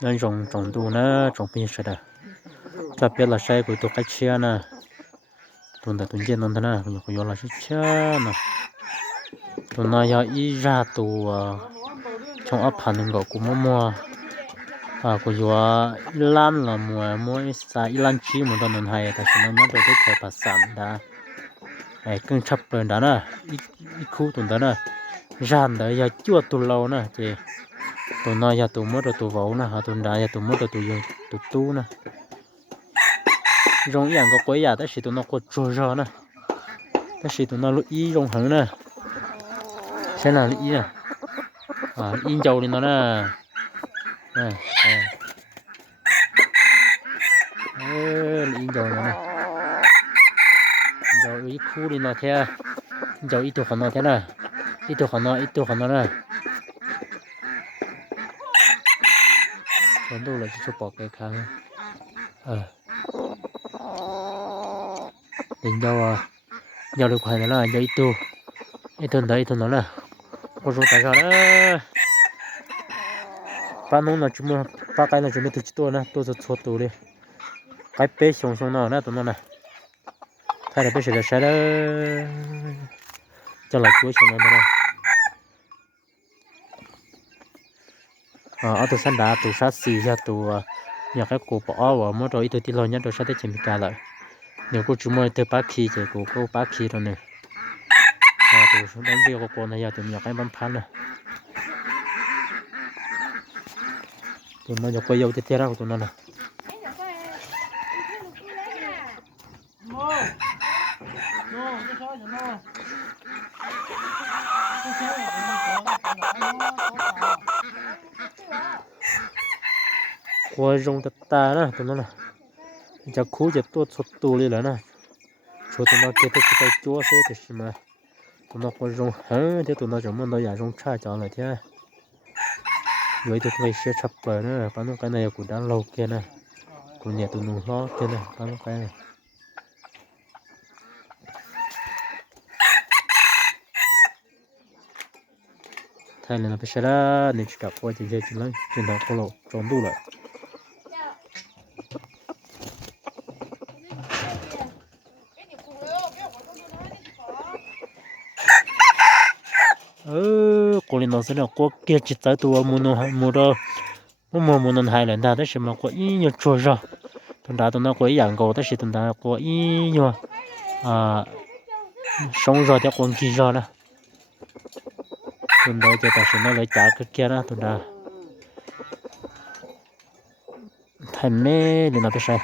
nên trồng trồng tu nó trồng pin sẽ được cho biết là sai của tôi cách chia nè tuần ta tuần trên nó thế nào còn có là chia nè tuần này giờ ít ra tụ trong ấp hành ngõ của mua của giờ lan là mùa mua xài lan chi một tuần này hay ta sẽ nó được cái thời bát sản đã này cưng chấp rồi đó nè ít khu tuần đó nè ràn đấy giờ chưa tụ lâu nè chị tuần này giờ tụ mới được tụ vẩu nè tuần đã giờ tụ mới được tụ tu nè rong yang có quấy à, ta chỉ tụi nó có trôi ra nè, ta chỉ tụi nó lúc ý rong hẳn nè, sẽ là lúc ý nè, in dầu lên nó nè, in dầu nó nè, dầu ít khu đi nó thế, dầu ít tuổi nó thế nè, ít tuổi nó nè, còn đâu là chỉ cho bỏ cái khang, đến dầu được khoai nó là dầu ít tuổi nó nè, có số tài sản đó. Ba nông là chúng mình ba cái là chúng mình tự chịu nè, tôi sẽ chốt tôi đi, cái bé xong xong nào nè tụi nó nè, thay là bé sẽ đó, cho lại chuối xong rồi nè, ở tụi sắn đá tụi sát xì ra tụi nhà cái cổ bỏ vào mỗi rồi tụi tí lo nhất tụi sát tới chìm cả lại, nếu cô chúng mình tới bác khí thì cô bác khí rồi nè, tụi đánh việc của cô này giờ tụi nhà cái bấm phán nè, tụi nó quay dâu tiếp ra của tụi nó nè. Qua rong ta nè tụi nó nè, giờ khu giờ tôi xuất tù đi rồi nè, số tụi nó kia tới cái chúa sẽ thì xem mà, tụi nó qua rong hả, thế tụi nó giống như nó giả rong cha chọn lại thế, vậy tụi nó sẽ chập bờ nữa, bán nó cái này cũng đã lâu kia nè, cũng nhà tụi nó lo kia nè, bán nó cái này. Thay là nó phải ra nên chỉ gặp qua chỉ chơi chỉ lấy trên đó có lộ tròn đủ lại cô lên nó sẽ là cô kia chỉ tới tụi mua đó mua nó hai lần ta đó sẽ mà có ý nhiều trôi ra tụi ta tụi nó có ý dạng cầu đó sẽ tụi ta có ý nhiều sống rồi theo con kia ra nè tụi ta cho ta sẽ nó lấy trả cái kia đó tụi ta thành mê thì nó phải sai